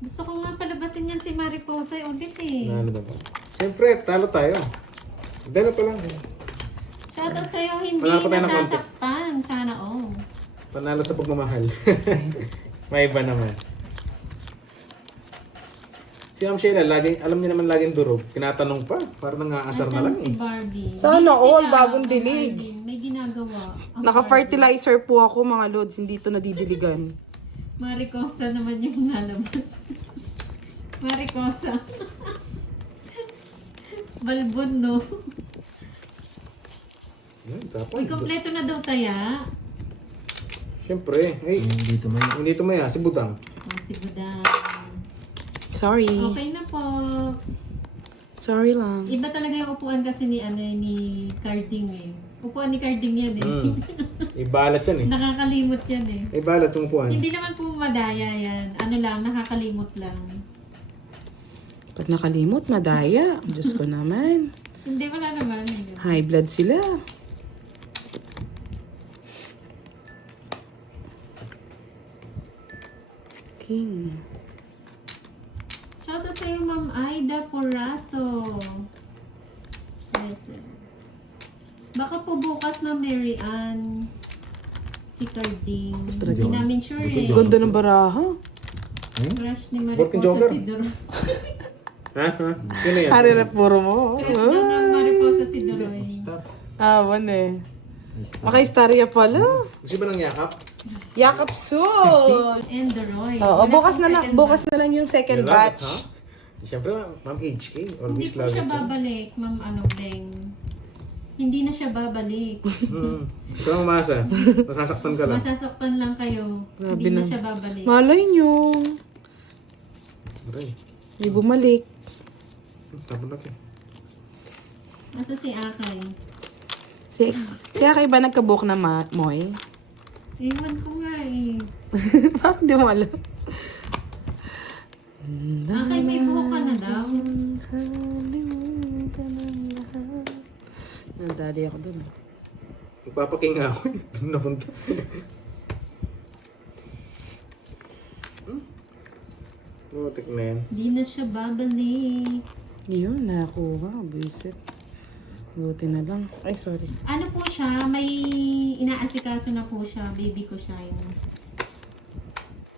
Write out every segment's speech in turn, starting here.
Gusto ko nga palabasin yan si Mariposa ulit eh. Ano na ba? Siyempre, talo tayo. Dala pa lang. Shoutout sa'yo, hindi Wala pa tayo ng konti. nasasaktan. Sana all. Panalo sa pagmamahal. May iba naman. Si Ma'am Sheila, laging, alam niya naman laging durog. Tinatanong pa. Parang nangaasar na lang Nasaan si eh. Barbie? Sana Busy all, sila, bagong Ma'am dilig. Arlene. May ginagawa. Ang Naka-fertilizer po ako mga lods, hindi ito nadidiligan. Barbie. Maricosa naman yung nalabas. Maricosa. Balbon, no? Yan, tapos. Uy, kompleto na daw taya. Siyempre. Ay, Dito may hindi ito maya. Si Budang. Oh, si Budang. Sorry. Okay na po. Sorry lang. Iba talaga yung upuan kasi ni Carding eh. Upuan ni Carding yan eh. Ibalat yan eh. Nakakalimot yan eh. Ibalat yung kuhan. Hindi naman po madaya yan. Ano lang, nakakalimot lang. Pag nakalimot, madaya. Diyos ko naman. Hindi, wala naman. Hindi. High blood sila. King. Shoutout sa'yo, Ma'am Aida Poraso. Yes, sir. Baka po bukas na Mary Ann si Carding. Hindi namin sure eh. Ganda ng baraha. Crush ni Working Mariposa Joker? Sidoro. Ha? Sino yan? Hari na puro mo. Crush daw ng Mariposa Sidoroy. Ah, wan eh. Maka-istorya pala. Gusto ba ng yakap? Yakap soul. And the Roy. Oo, Wala bukas pong na lang, second bukas batch. na lang yung second You love it, batch. ha? Siyempre, Ma'am HK. Hindi Always po love siya it. babalik, Ma'am Beng. Hindi na siya babalik. Ikaw ang umasa. Masasaktan ka lang. Masasaktan lang kayo. Grabe Hindi na na. siya babalik. Malay nyo. Aray. Hindi bumalik. Tapon lang eh. Asa si Akay? Si Akay ba nagkabook na Moy? Ewan ko nga eh. Bakit di mo alam? Akay, may buhok ka na daw. Nadali ako dun. Magpapaking nga ako eh. Doon napunta. Butik na yan. Hindi na siya babalik. Yun, nakuha. Buisit. Buti na lang. Ay, sorry. Ano po siya? May inaasikaso na po siya. Baby ko siya yun.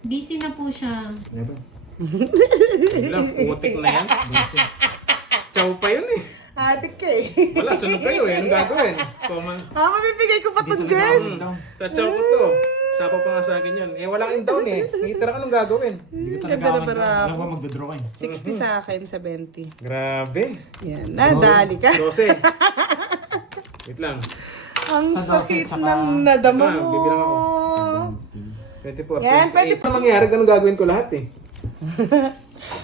Busy na po siya. Never. Yun lang, putik na yan. Chow pa yun eh. Atik ka eh. Wala, sunod kayo eh. Anong gagawin? Comment. Mabibigay ko pa to, Jess. Tachow ko to. Sapa pa nga sa akin yun. Eh, wala kang down eh. May tira ka nung gagawin. Hindi ko Ganda talaga na ako para alam ko magdodraw ka eh. 60 sa akin, 70. Grabe. Yan, nadali ka. 12. Wait lang. Ang Sa sakit saka- ng nadama Ito na, mo. bibilang ako. 24. Yan, 28. Ano mangyari? Ganun gagawin ko lahat eh.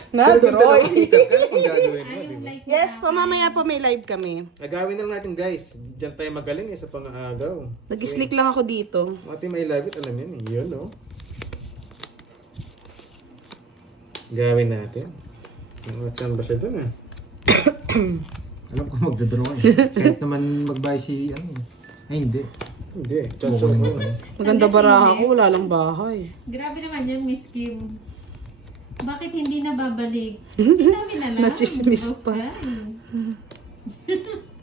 Na, Roy. Ganun kung gagawin mo, Ay, di yung ba? like Yes, na- pamamaya po may live kami. Agawin na lang natin guys. Diyan tayo magaling eh sa pang-aagaw. Nag-sneak lang ako dito. Mati may live it, alam yun eh. Yun no. Gawin natin. Matyan ba siya dun ah? Alam ko magdodraw ka eh. Kahit naman magbayad si ano. Ay hindi. Hindi. Chacho mo yun. Maganda baraha ko, wala lang bahay. Grabe naman yan, Miss Kim. Bakit hindi na babalik? Hindi namin alam. Nachismis Boss pa. guy.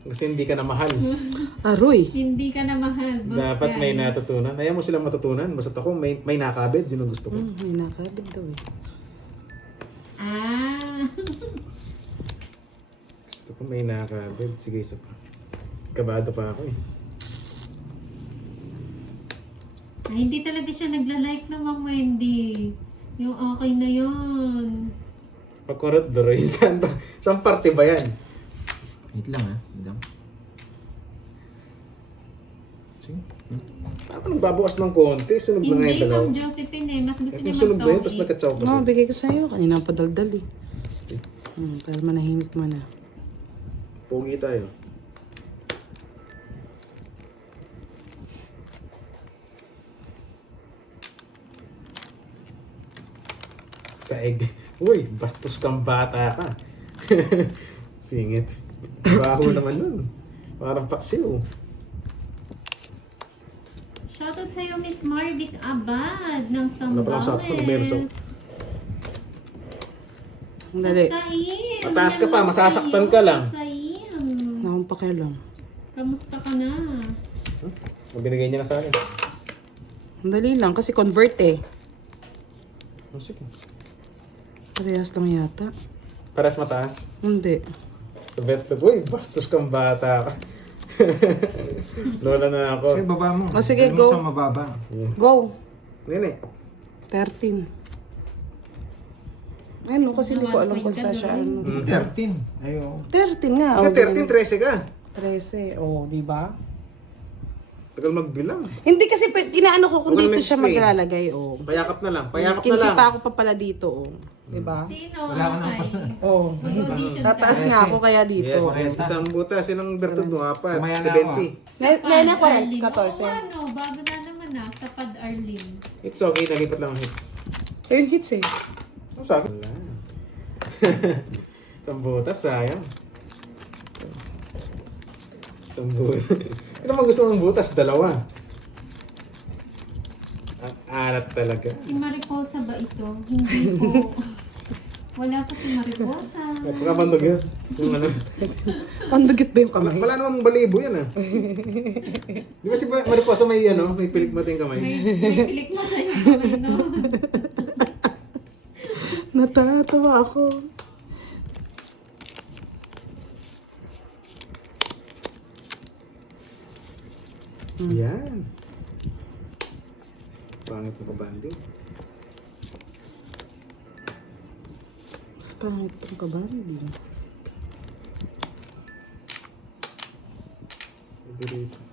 Kasi hindi ka na mahal. Aroy. Hindi ka na mahal, boss Dapat guy. may natutunan. Ayaw mo silang matutunan. Basta ako may nakabed. Yun ang gusto ko. May nakabig daw eh. Ah. Gusto ko may nakabed. Sige, isa pa. Kabado pa ako eh. Ay, hindi talaga siya nagla-like ng Ma'am Wendy. Yung okay na yun. Pakurot Doroy. Saan ba? Saan parte ba yan? Wait lang ha. Wait lang. Sige. Paano nagbabawas ng konti? Sunog na nga Hindi, yung dalawa. Ma'am Josephine eh. Mas gusto niya Kung sunog na yun, tapos mag-talkie. nagka-chow pa No, siya. bigay ko sa'yo. Kanina ang padaldal eh. Pero manahimik mo na. Pogi tayo. Sa egg. Uy, bastos kang bata ka. Singit. Baho naman nun. Parang paksiw. Shoutout sa'yo, Miss Marvic Abad ng Wala pa lang sakto, meron sa- Sambales. Dali. Sasain. Mataas ka pa, masasaktan ka lang. Sasain. Nakong pakialam. Kamusta ka na? Binigay niya na sa akin. Dali lang kasi convert eh. Oh, sige. Parehas lang yata. Paras mataas. Hindi. Sa bet ko, uy, bastos kang bata ka. Lola na ako. Sige, baba mo. O, sige, Ano go. sa mababa? Go. Nene, 13. Ano, kasi hindi ko alam kung sa siya ano. 13. Ayo. 13 nga. ka Oh, 13, 13 ka. 13. Oh, di ba? Tagal magbilang. Hindi kasi tinaano ko kung Huwag dito kang siya mag-explain. maglalagay. Oh. Payakap na lang, payakap na 15 lang. pa ako pa pala dito. Oh. Di ba? Sino? Wala ka na Okay. Oh. Mag-audition ka. Tataas nga ako kaya dito. Yes, isang buta, silang bertud mo, apat, Kumaya na ako, 70. Ngayon ako rin, Arlene. 14. Oo, ano, bago na naman sa Pad Arlene. It's okay, nalipat lang ang hits. Ayun hits eh. Ano sa akin? Wala. Isang butas, sayang. Isang butas. Ano naman gusto ng butas? Dalawa. Ang alat talaga. Si Mariposa ba ito? Hindi po. Wala pa si Mariposa. Pagkabandog yun. Yung ano. Pandugit ba yung kamay? Wala namang balibo yan ah. Di ba si Mariposa may ano, may pilikmating kamay? May pilik mo na yung kamay, no? Natatawa ako. Yan. Pangit mo kabanding. Mas pangit ang kabandi. Sabi rito.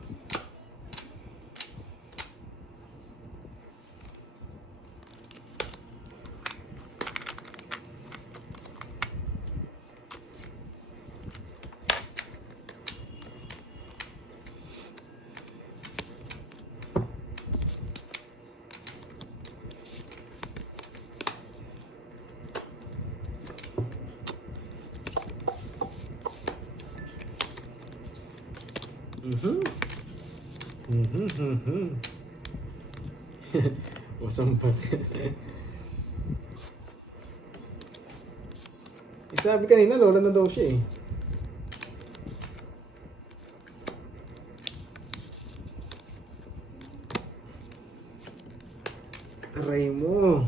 Wasang pa. Sabi kanina, lola na daw siya eh. Aray mo.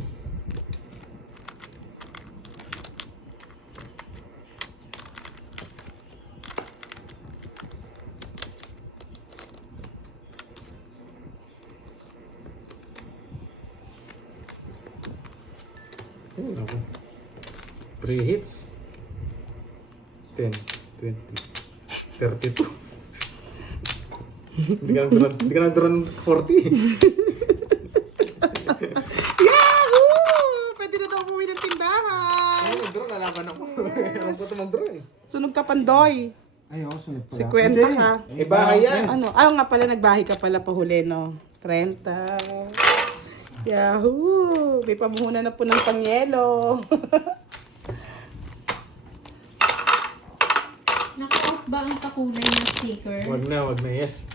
Oh, naku. 3 hits. 10, 20, 32. Hindi ka nagduran 40. Yahoo! Pwede na daw umuwi ng tindahan. Ano nagduran? Lalaban ako. Alam ko ito magduran eh. Sunog ka pandoy. Ay, ako sunod pala. 50 ka. Eh, bahay yan. Ano? Nga pala, nagbahay ka pala pahuli, no? 30. Yahoo! May pamuhunan na po ng pangyelo. Naka-off ba ang pakulay ng sticker? Wag na. Yes.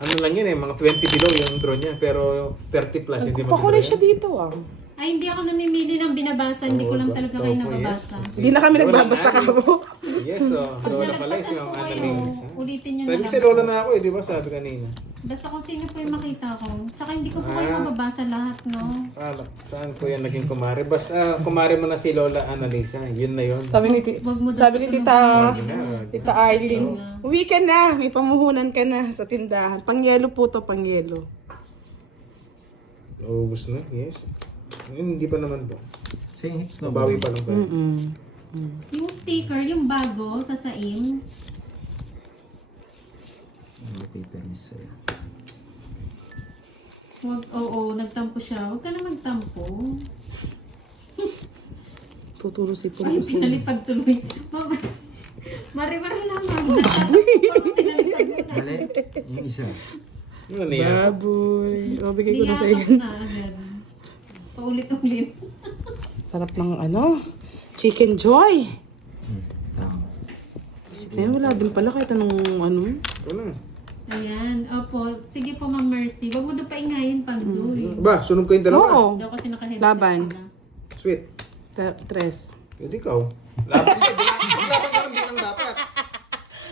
Ano lang yan eh, mga 20 below yung draw niya. Pero 30 plus, hindi Pakulay siya dito, ah. Ay, hindi ako namimili ng binabasa. Hindi ko lang talaga kayo nababasa. Hindi na kami nagbabasa ka mo. Yes, so. Pag Lola pala nalagpasan yung po kayo, analysis. ulitin nyo na Sabi lang. kasi lola na ako eh, di ba sabi kanina? Basta kung sino po yung makita ko. Tsaka hindi ko po kayo mababasa lahat, no? Saan ko yan naging kumare? Basta kumare mo na si Lola Annalisa. Yun na yun. Sabi ni, Wag mo daw sabi ni tutulungan. Tita Arlene, uwi ka na, may pamuhunan ka na sa tindahan. Pangyelo po to, pangyelo. Naubos na, yes. Hindi pa naman po. Same hits na Nabawi pa lang tayo. Yung sticker, yung bago sa saim, Ano paper miss sa'yo? oo, nagtampo siya. Huwag ka na magtampo. Tuturo si Ay, Puro sa'yo. pinalipad tuloy. Mari-mari lang, ma'am. Pinalipad mo na. Mali. Yung isa. Ano na yan? Baboy. O, bigay ko na sa'yo. Niyakap na agad. Paulit-ulit. Sarap ng Chicken Joy. Tama. Wala din pala kahit anong Wala. Ayan. Opo. Sige po, Ma'am Mercy. Huwag mo doon paingayin pag doon. Ba, sunog kayong dalawa. Oo. Daw kasi naka-headset Laban. sila. Sweet. Tres. Pwede ikaw. Laban ka, laban ka lang bilang dapat.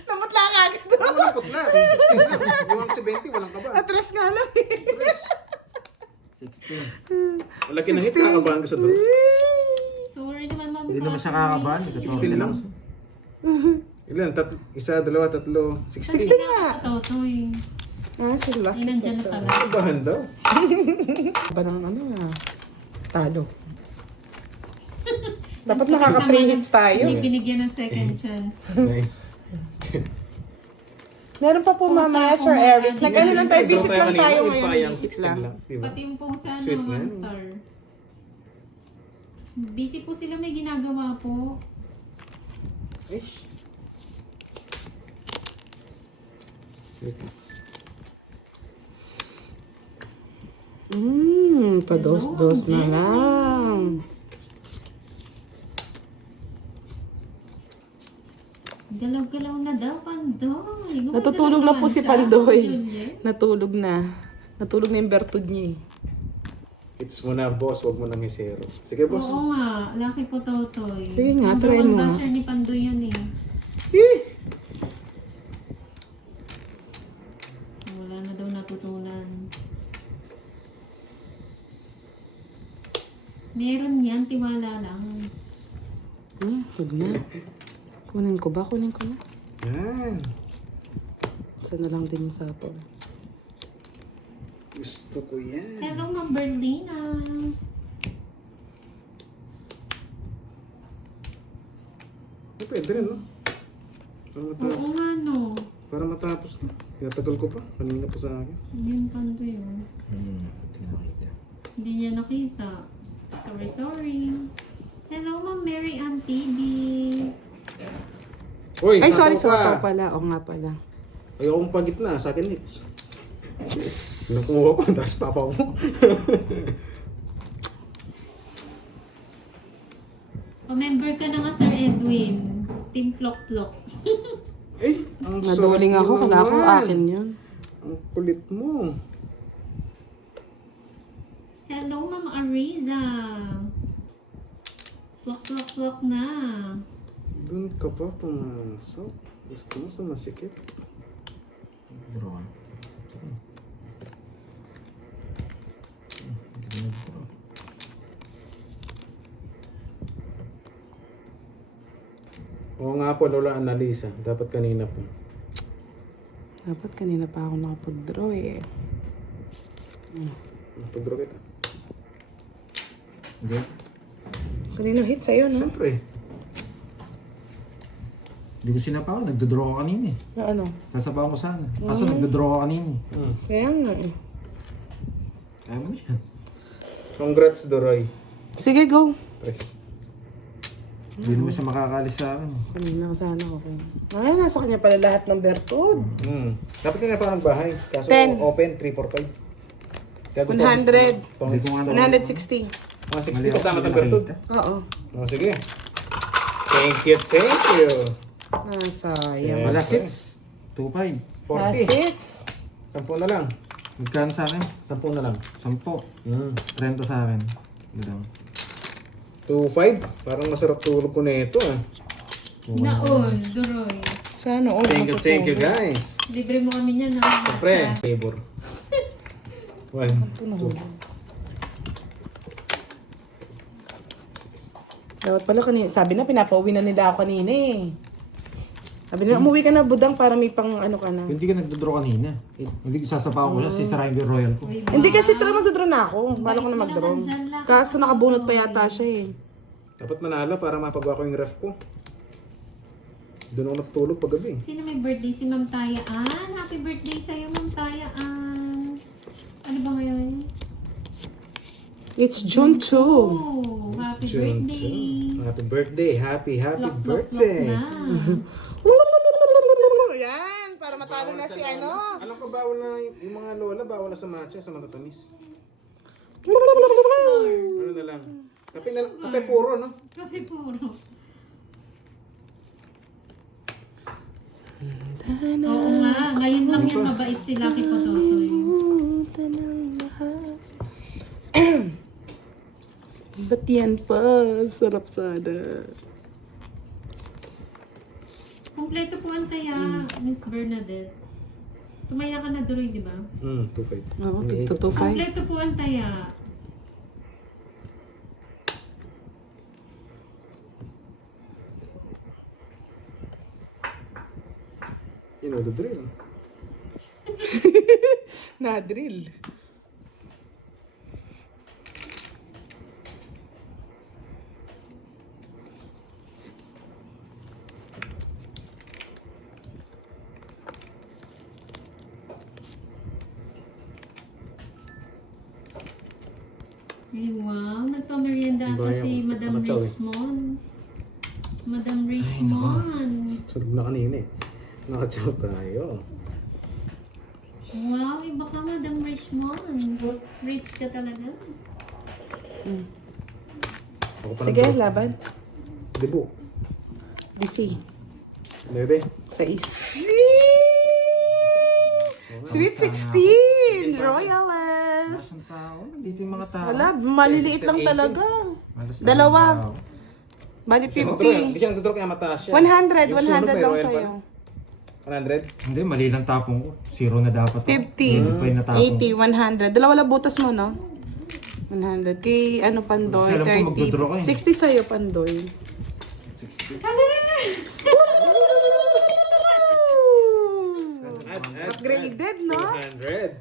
Namutla ka agad. Walang putla, 16 lang. Yung 70, walang kaba. Atras nga lang. 16. Wala kinangit, kakabahan ka sa draw. Sorry naman, Ma'am. Hindi naman siya kakabahan. 16 lang. Ilan? Isa, dalawa, tatlo, 16. 16 nga. Totoy. Sila. Ay, nandyan na pala. Kakabahan daw. Ba ng ano nga? Talo. Dapat nakaka-3 hits tayo. Hindi binigyan ng second chance. Okay. Meron pa po Kung mamaya, saan Sir po Eric. mga- Nag-ano lang tayo, visit lang kanina, tayo yung ngayon. payang Visit 16 lang. diba? Pati yung pong sa Sweet ano, na One yun. Star. Busy po sila, may ginagawa po. Ish. Pados-dos na lang. Galaw-galaw na daw, Pandoy. Gumagalaw Natutulog na naman po si siya, Pandoy. Juliet. Natulog na. Natulog na yung bertud niya eh. It's mo na, boss. Huwag mo nang hisero. Sige, boss. Oo nga, laki po Totoy. Sige nga, Number try one mo, ah. basher ni Pandoy yan eh. Wala na daw natutunan. Meron yan, tiwala lang. Huwag na. Kunin ko ba? Kunin ko na. Yan. Sana lang din yung sapaw. Gusto ko yan. Hello, Ma'am Berlina. Pwede rin, no? Oo nga, no. Para matapos na. Tinatagal ko pa. Kanina pa sa akin. Yung Pandoy, oh. Hindi nakita. Hindi niya nakita. Sorry. Hello, Ma'am Mary Ann TV. Hoy, Ay, sorry, sapaw sapaw pala. Oo nga pala. Ayokong pagitna. Sa akin, hits. Nakuha ko. Tapos papaw mo. Pa-member ka na nga, Sir Edwin. Team Plok-Plok. Ang Naduling sarap ako. mo Kala ko naman. akin yun. Ang kulit mo. Hello, Ma'am Ariza. Plok-Plok-Plok na. Doon ka pa pumasok. Gusto mo sa masikip? Draw. Hindi na draw. Oo nga po, Lola Annalisa. Dapat kanina po. Dapat kanina pa ako nakapag-draw eh. Napag-draw kita. Hindi. Kanino hit sa'yo, no? Siyempre. Hindi ko sinapaw. Nagdodraw ka kanina eh. Na ano? Sasabaw ko sana. Kaso nagdodraw ka kanina eh. Kaya nga eh. Kaya mo na yan. Congrats, Doroy. Sige, go. Press. Hindi naman siya makakalis sa akin. Kanina ko sana ako. Ay, nasa kanya pala lahat ng bertud. Dapat kanina pa nagbahay. Kaso 10. open, 3, 4, 5. Kaya gusto 100. ko Hindi ko nga 160. Mga 60 kasama ng bertud. Oo. O, sige. Thank you. Sayang. Wala 6. 2-5. 40. Hits. 10 na lang. Magkano sa akin? 10 na lang. 10. 30 sa akin. Gano'n. 2-5. Parang masarap tulog ko na ito ah. Naon, Duroy. Sana all Thank you guys. Libre mo kami niyan, ha? Siyempre, favor. 1. Dapat pala kanina. Sabi na, pinapauwi na nila ako kanina eh. Sabi na, umuwi ka na budang para may pang ano ka na. Hindi ka nagdodraw kanina. Hindi ko sasapaw ko siya si Sarabi Royal ko. Hindi kasi magdodraw na ako. Bala ko na magdraw. Kaso nakabunot pa yata siya eh. Dapat manalo para mapagawa ko yung ref ko. Doon ako natulog paggabi. Sino may birthday? Si Ma'am Taya Ann. Happy birthday sa'yo, Ma'am Taya Ann. Ano ba ngayon? It's June 2. Oh, happy June birthday. 2. Happy birthday. Happy Plok, plok, birthday. plok na. Yan, para matalo na si ano. Alam ko bawal na yung mga lola, bawal na sa matcha, sa matatamis. Ano na lang. Kape na lang, kape puro, no? Kape puro. Oo nga, ngayon lang yan mabait si Lucky Pototoy. Ba't yan pa? Sarap sana. Kompleto po ang taya, Miss Bernadette. Tumaya ka na Duroy, di ba? 2.5. Oo, 225. Kompleto po ang taya. You know the drill. Na-drill. Ay, wow. Nagpamerienda ata Bayang- si Madam nakatsaw eh. Richmond. Madam Richmond. Sunog na kanina eh. Nakachow tayo. Wow, iba ka Madam Richmond. Rich ka talaga. Ako pa Sige, ng bro. laban. Dibu. DC. 9. 6. Sweet 16! Royalist! Nasaan tao? Nandito yung mga tao. Wala, maliliit lang talaga. Malas na Dalawa. yung tao. Bali Hindi 50. siya nagtuturo kaya mataas siya. 100, Yung sunod 100 may lang royal sa'yo. pa. 100? Hindi, mali lang tapong ko. 0 na dapat. 50, Pa yung natapong. 80, 100. Dalawa lang butas mo, no? 100. Kay ano, Pandoy, Kasi alam ko magdodraw ka 30. eh. 60 sa'yo, Pandoy. 60. Upgraded, no? 200.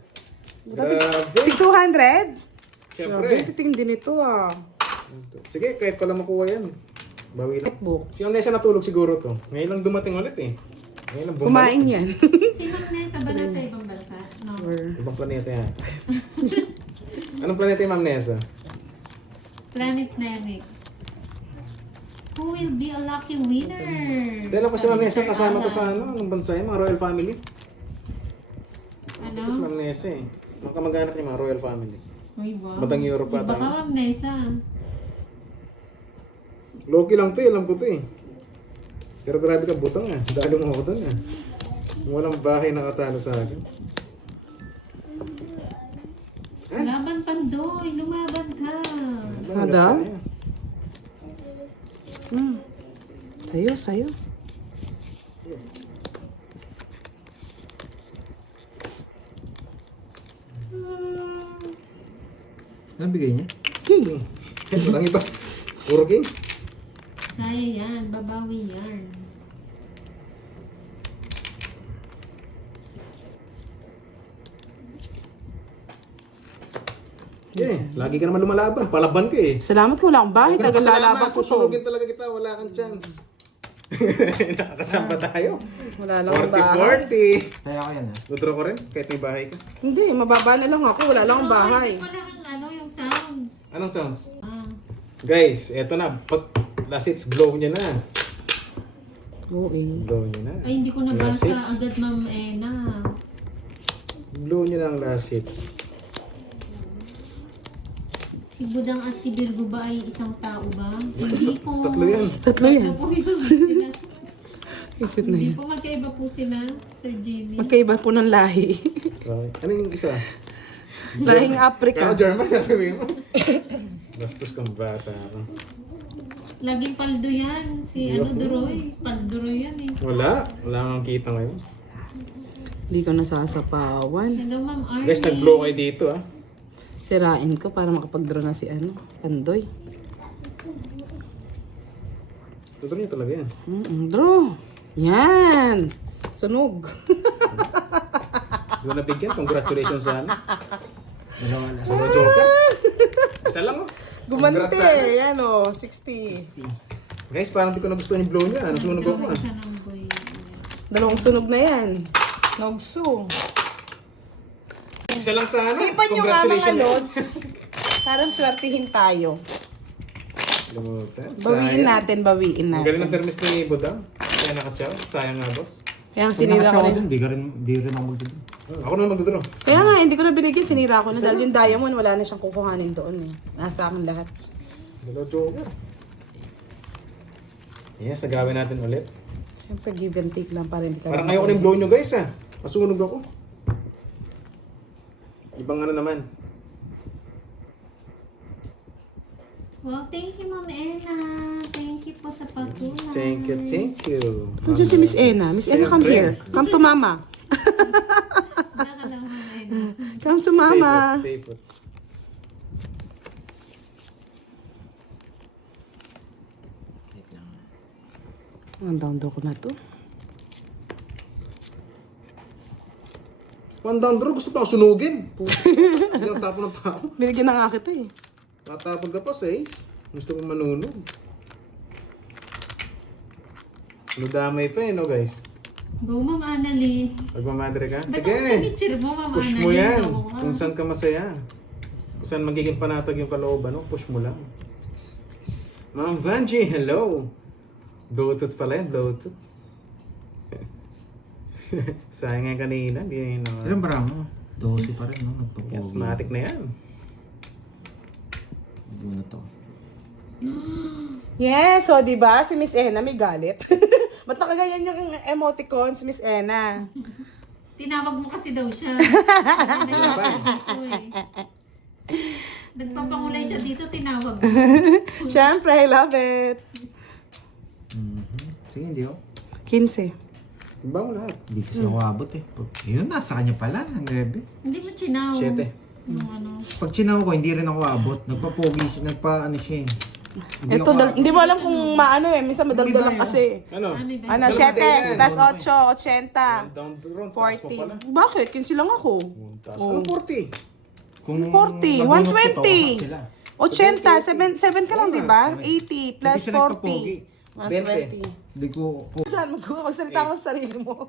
Grabe. Grabe. Tig 200? Siyempre. Grabe, titing din ito, ah. Sige, kahit pala makuha yan. Bawi lang. Book. Si Amnesia natulog siguro to. Ngayon lang dumating ulit eh. Ngayon lang bumalik. Kumain yan. Si Ma'am Nessa ba nasa ibang bansa? No. Or, Ibang planeta yan. Anong planeta yung Ma'am Nessa? Planet Namek. Who will be a lucky winner? Dahil ako si Ma'am Nessa Sir kasama ko Alan. sa anong bansa yun, mga royal family. Ano? Ito si Ma'am Nessa eh. Mga kamag-anak niya, mga royal family. Uy, wow. Batang Europe pa Iba ka tayo. Ma'am Nessa. Loki lang to eh, alam ko to eh. Pero grabe ka, butang ah. Dalo mo ako doon ah. Walang bahay nakatalo sa akin. Laban Pandoy, lumaban ka. Madam? Sa'yo, sa'yo. Ano bigay niya? King. Walang iba. Puro king. Kaya yan, babawi yan. Lagi ka naman lumalaban. Palaban ka eh. Salamat ko, wala akong bahay. Tagal lalaban ko to. Susunugin talaga kita. Wala kang chance. Nakakasama tayo. Wala lang akong bahay. 40-40. Kaya ko yan ha. Withdraw ko rin kahit may bahay ka. Hindi, mababa na lang ako. Wala lang akong bahay. Wala kang ano, yung sounds. Anong sounds? Ah, Guys, eto na. Last hits, blow nyo na. Oo eh. Blow nyo na. ay, hindi ko Last nabasa hits. agad Ma'am Ena. Blow nyo na ang last hits. Si Budang at si Virgo ba ay isang tao ba? Hindi po. Tatlo yan. Tatlo yan. Tatlo po yun. Sila. Isit na Hindi yan. po magkaiba po sila, Sir Jimmy. Magkaiba po ng lahi. Okay. Ano yung isa? Lahing Kaya Africa. German, sasabihin mo. Bastos kang bata ako. Laging paldo yan. Si ano, Duroy. Palduroy yan eh. Wala. Wala kang kita ngayon. Hindi ko nasasapawan. Hello, Ma'am Arnie. Guys, nag-blow kayo dito ah. Sirain ko para makapag-draw na si ano, Pandoy. Totoo niyo talaga yan. Draw. Yan. Sunog. Hindi ko nabigyan. Congratulations sa ano. Dalawa na. Puro joker. Isa lang oh. Gumante. Congrats sa akin. Yan o, 60. Guys, parang di ko nagustuhan yung blow niya. Ano sunog ako ah. Isa ng boy. Dalawang sunog na yan. Nogsu. Isa lang sa ano. Ipan yung amang Congratulations. lods. Parang swertihin tayo. Lumutan. Bawiin natin, bawiin Ang galing ng natin. permis ni Budang. Kaya nakachaw. Sayang nga boss. Kaya Pag sinira ko nakatsawa na. dun, di rin ako magdudun. Ako naman magdodro. Kaya nga, hindi ko na binigyan. Sinira ko na. Dahil yung diamond, wala na siyang kukuhanin doon eh. Nasa akin lahat. Dalaw joker. Yes, nagawin natin ulit. Siyempre, give and take lang para hindi ka Parang ayoko rin blow nyo guys ah. Masunog ako. Ibang ano naman. Well, thank you, Ma'am Ena. Thank you po sa pagtulong. Thank you, thank you. Ito dyan si Miss Ena. Miss Ena, come here. Come to mama. Wala ka lang, Ma'am Ena. Come to mama. Stay put. Ang down ko na to. One down draw, gusto pa ako sunugin. Hindi na tapon ng pao. Binigyan na nga kita eh. Natapon ka pa, sis. Gusto ko manunog. Nadamay pa eh, no guys? Go, Ma'am Annalie. Pagmamadre ka? Ba't Sige. ang sinitsir mo, Ma'am Push Annalie? mo yan. Go ka. Kung saan ka masaya. Kung saan magiging panatag yung kalooban, no? Push mo lang. Ma'am Vanjie, hello. Bluetooth pala yan, Bluetooth. Sayang nga kanina, hindi na Ilang bara mo? 12 pa rin, no? Nagpapogi. asthmatic na yan. Buo na to. Yes, so di ba si Miss Ena may galit? Ba't nakaganyan yung emoticons, Miss Ena? Tinawag mo kasi daw siya. Dito eh. Nagpapakulay siya dito, tinawag mo. Siyempre, I love it. Sige, hindi ako. 15. Iba mo lahat. Hindi kasi ako abot eh. Yun, nasa kanya pala, ang 9. Hindi mo chinawag. 7. Yung ano. Pag chinaw ko, hindi rin ako abot. Nagpapogi siya, ano siya eh. Hindi Ito, ako hindi mo alam kung maano eh. Minsan madaldal lang kasi. Ano? Ano ba? Ano, Pero 7 hindi plus yan. 8, 80. Down draw, taas mo pala. 40. Bakit? 15 lang ako. Taas. Ano 40? Kung 40, nabunot ko to, 120. sila. 80, 7 ka lang, di ba? 80 plus Hindi siya nagpapogi. 40. 20. Hindi ko... Diyan, magsalita ka sa sarili mo. 10.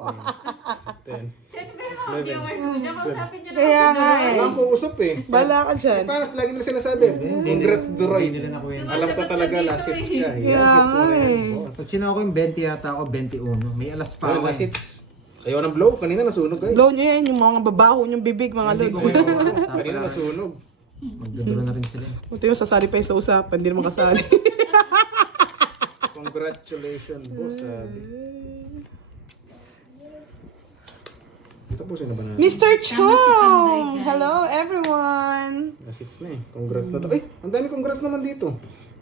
Sino ba yung mga viewers mo dyan? Kausapin nyo Kaya naman nga sila. eh. Wala ko usap eh. Bala ka dyan. Paano lagi nila sinasabi? Congrats, Duroy. Hindi nila nakuha yun. Alam ko talaga last hits ka. Kaya Yan, hits mo nga na yan, eh. boss. Pag chinaw ko yung 20 yata ako, 21. May alas pa Pero ako last eh. hits. Ayaw ng blow. Kanina nasunog guys. Blow nyo yan, yung mga babaho, yung bibig, mga Hindi ko lods. kayo Kanina nasunog. Magdadalo na rin sila. Buti yung sasali pa yung sa usapan, hindi naman kasali. Congratulations, boss. Sabi. Tapusin na ba natin? Mr. Panday, Chong! guys. Hello, everyone! Last hits na eh. Congrats na to. Ay, ang dami congrats naman dito.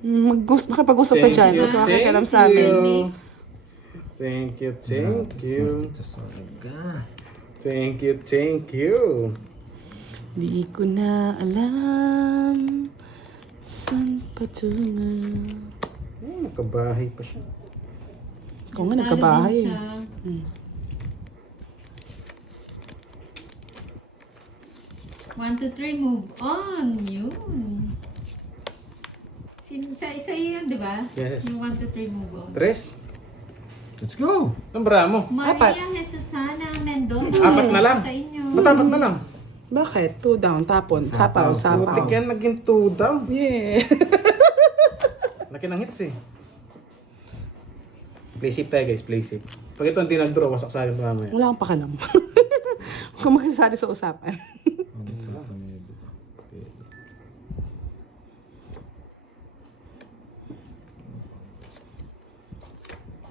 Makipag-usap ka dyan, huwag ka makikialam sa amin. Thank you, thank you. Sasaga. Thank you, thank you. Di ko na alam saan patungo. Nakabahay pa siya. Ikaw nga, nagkabahay. Talo din siya. 1, 2, 3, move on. Yun. Sa iyo yun, di ba? Yes. Yung 1, 2, 3, move on. Tres. Let's go! Nombra mo. Apat. Maria Jesusana Mendoza. Apat na lang. Sa inyo. Matapat na lang. Bakit? 2 down, tapon, sapaw, sapaw. Putik yan, naging 2 down. Yeah. Laki ng hits eh. Play safe tayo guys, play safe. Pag ito hindi nag-draw, wasak sa akin mamaya. Wala akong pakalam. Kung makisali sa usapan.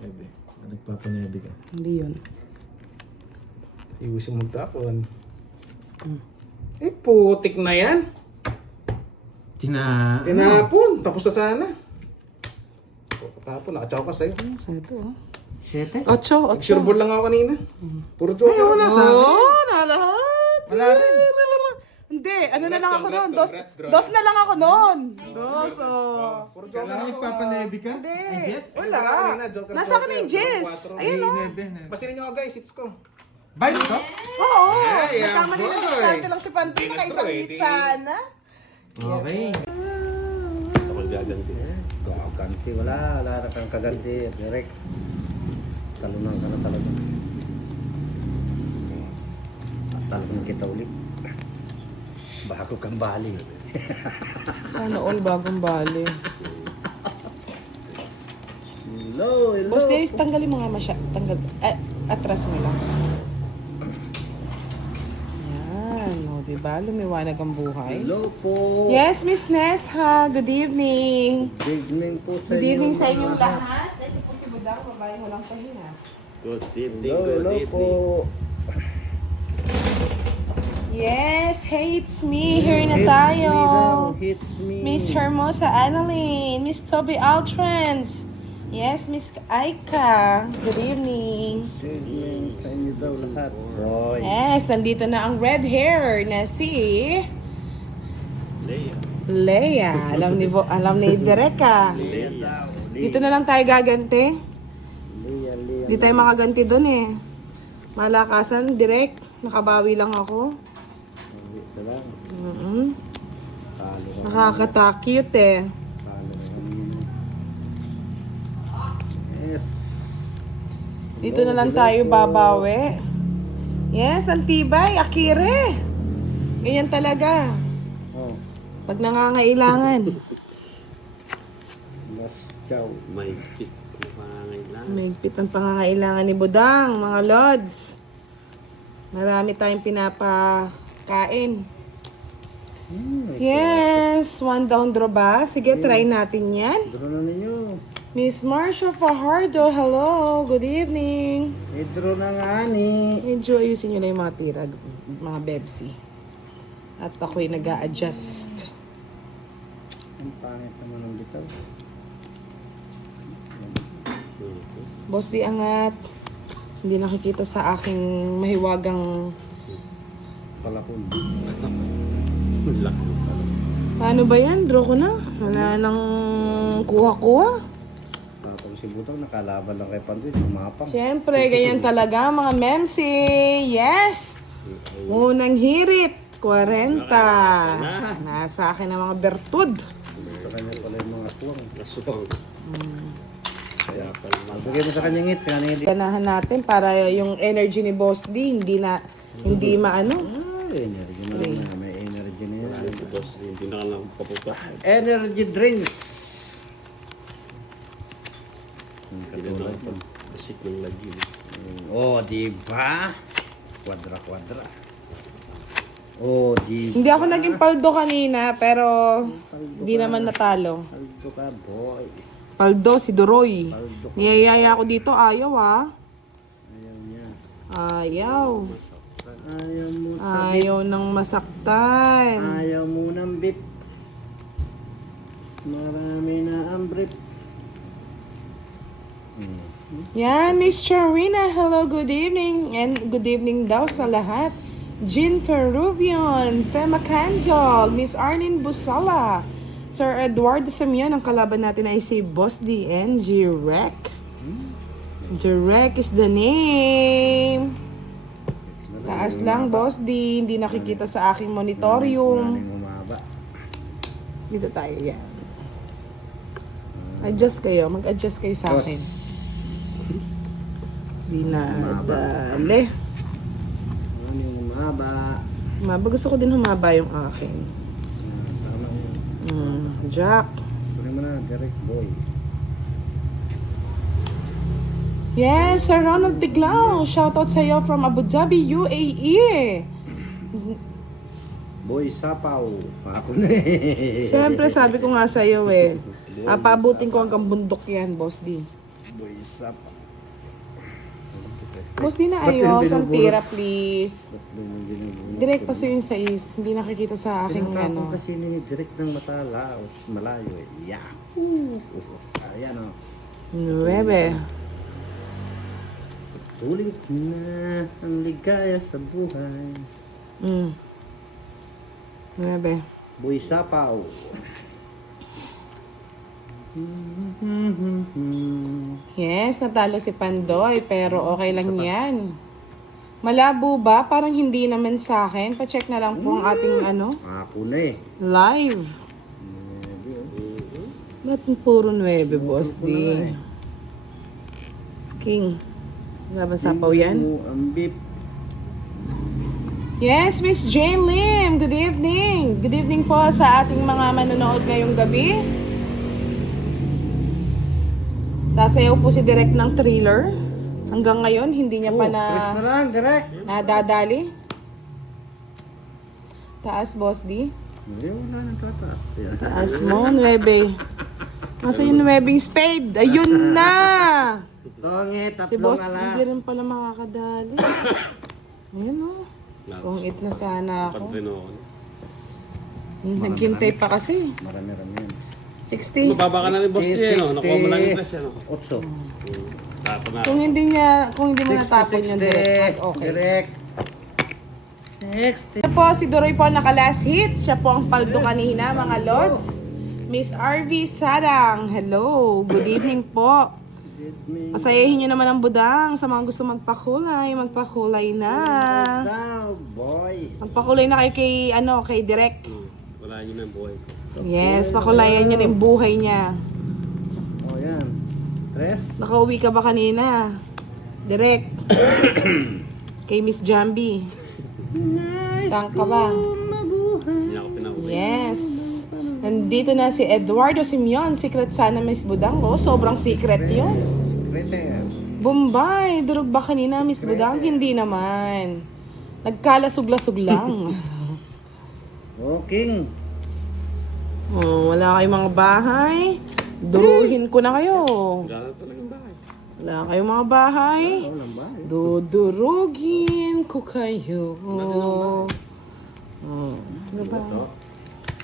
Ebe, nagpapanyabi ka. Hindi yun. Iusin magtapon. Eh, putik na yan. Tinapon. Tapos na sana. Tapon, nakatsaw ka sa'yo. Saan ito? 7? 8. Sure ball lang ako kanina. Puro joke. Ay, wala Oh, na lahat. Wala rin. Hindi, ano na lang ako Congrats, noon? congrats, Dron. Dos na lang ako noon. Dos, oh. Puro joke Kailangan ako. nagpapanyabi ka? Hindi. Ay, Jess? Wala. Kanina, joker, Nasa joker, kami yung joker, Jess. quattro. Ayun o. Pasinin nyo ako guys, hits ko. Bye, ito? Oo. Ay, Nagkamali na boy. diskarte lang si Panty. Nakaisang Hindi. hit sana. Okay. Ako gaganti. Kaganti, wala na kang kaganti. Direct. Talunan ka na talaga. Talunan kita ulit. Bago kang bali. Sana all bagong bali. Hello, hello. Boss Days, tanggalin mo nga tanggal. Atras mo lang. Yan. O, diba? Lumiwanag ang buhay. Hello po. Yes, Miss Ness, ha. Good evening. Good evening po sa Good inyo. evening sa inyong lahat. Ito po si Budang, babae walang pahinga. Good evening, hello po. Yes, hey, it's me. Here na tayo. Hits me. Miss Hermosa Annalyn, Miss Toby Altrans. Yes, Miss Aika. Good evening. Tingnan sa inyo daw lahat. Boy. Yes, nandito na ang red hair na si Leia. Alam ni Dereka. Dito na lang tayo gaganti. Liya. Di tayo makaganti doon eh. Malakasan, direct. Nakabawi lang ako. Ito lang. Talo ka. Nakakatakot eh. Talo ka. Yes. Dito na lang tayo babawi. Yes, Antibay, Akire. Ganyan talaga. Oh. Pag nangangailangan. Mas chow. Mahigpit ang pangangailangan ni Budang, mga lods. Marami tayong pinapakain. Yes, one down draw ba? Sige, try natin yan. Draw na ninyo. Miss Marcia Fajardo, hello, good evening. I-draw na nga ni. Medyo ayusin nyo na yung mga tira, mga bebsi. At ako'y nag-a-adjust. Ang pangit naman ng bitaw. Boss, di angat. Hindi nakikita sa aking mahiwagang... Palakon. Paano ba yan? Draw ko na. Wala nang kuha-kuha. Tapos si Butang nakalaban lang kay Pantoy. Sumapang. Siyempre, ganyan talaga mga memsi. Yes! Unang hirit. 40. Nasa akin ang mga bertud. Sa kanya pala yung mga tuwang. Kaya pala. Bigay mo sa kanya ngit. Sa kanya ngit. Ganahan natin para yung energy ni Boss D hindi maano. Energy na lang. May energy na yan. Energy drinks. Oh, di ba? Kwadra. Oh, di Hindi ako naging paldo kanina pero hindi naman natalo. Paldo ka, boy. Paldo si Doroy. Paldo ka. Niyayaya ako dito, ayaw ah. Ayaw niya. Ayaw. Ayaw mo sa Ayaw nang masaktan. Ayaw mo ng beef. Marami na ang brief. Yan, Miss Charina, hello, good evening. And good evening daw sa lahat. Jean Peruvian, Fema Canjog, Miss Arlene Busala, Sir Eduardo Samion, ang kalaban natin ay si Boss D and G-Rec. G-Rec is the name. Taas lang, Boss D. Hindi nakikita sa aking monitorium. Maraming umaba. Dito tayo, yan. Adjust kayo. Mag-adjust kayo sa akin. Dinadali. Maraming umaba. Humaba. Gusto ko din humaba yung akin. Tama yun. Jack. Tuloy mo na, direct boy. Yes, Sir Ronald Tiglao. Shoutout sa iyo from Abu Dhabi, UAE. Boy Sapaw. Ako na eh. Siyempre, sabi ko nga sa iyo eh. Paabutin ko hanggang bundok yan, Boss D. Boy Sapaw. Boss D na ayos. Ang tira, please. Direct pa yung sais. Hindi nakikita sa aking Pinapakong ano. kasi ni direct ng matala. Malayo eh. Yahoo! Ayan o. 9. Tulit na ang ligaya sa buhay. 9. Boy Sapaw. Yes, natalo si Pandoy, pero okay lang yan. Malabo ba? Parang hindi naman sa akin. Pa-check na lang po ang ating ano, Ako na eh. live. Ba't puro 9, Boss D? King. Wala ba sapaw yan? Ang beef. Yes, Miss Jane Lim. Good evening. Good evening po sa ating mga manonood ngayong gabi. Sasayaw po si Direk ng Thriller. Hanggang ngayon, hindi niya pa Press na lang, direct. nadadali. Taas, Boss D. Hindi, wala nang tataas. Yan. Taas mo, 9. Nasa yung 9 spade. Ayun na! Tonge, Si tatlong Boss, alas. hindi rin pala makakadali. Ayan o. Kung it na sana ako. Pag ako. Naghintay pa kasi. Marami-rami yan. 60. Mababa ka na ni Boss J, no? Nakuha mo lang yung presyo, no? 8. Tapos na. Kung hindi mo natapon yung direct, mas okay. Direct. Next. Ito po, si Doroy po naka-last hit. Siya po ang paldo kanina, mga lods. Miss RV Sarang, hello. Good evening po. Pasayahin nyo naman ang budang sa mga gusto magpakulay na. Now, boy. Magpakulay na kayo kay Direk. Wala yun ang buhay ko. Yes, pakulayan nyo na yung buhay niya. Oh, yan. 3. Nakauwi ka ba kanina? Direk. Kay Miss Jambi. Saan ka ba? Hindi ako pinauwi. Yes. Nandito na si Eduardo Simeon. Secret sana, Miss Budang. Oh, sobrang secret yun. Bombay. Durog ba kanina, Miss Budang? Hindi naman. Nagkalasog-lasog lang. Walking. Oh, wala kayong mga bahay. Duruhin ko na kayo. Wala na talagang bahay. Wala kayong mga bahay. Walang bahay. Dudurugin ko kayo. Oh, ano ba?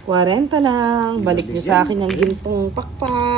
40 lang. Balik nyo sa akin ang gintong pakpak.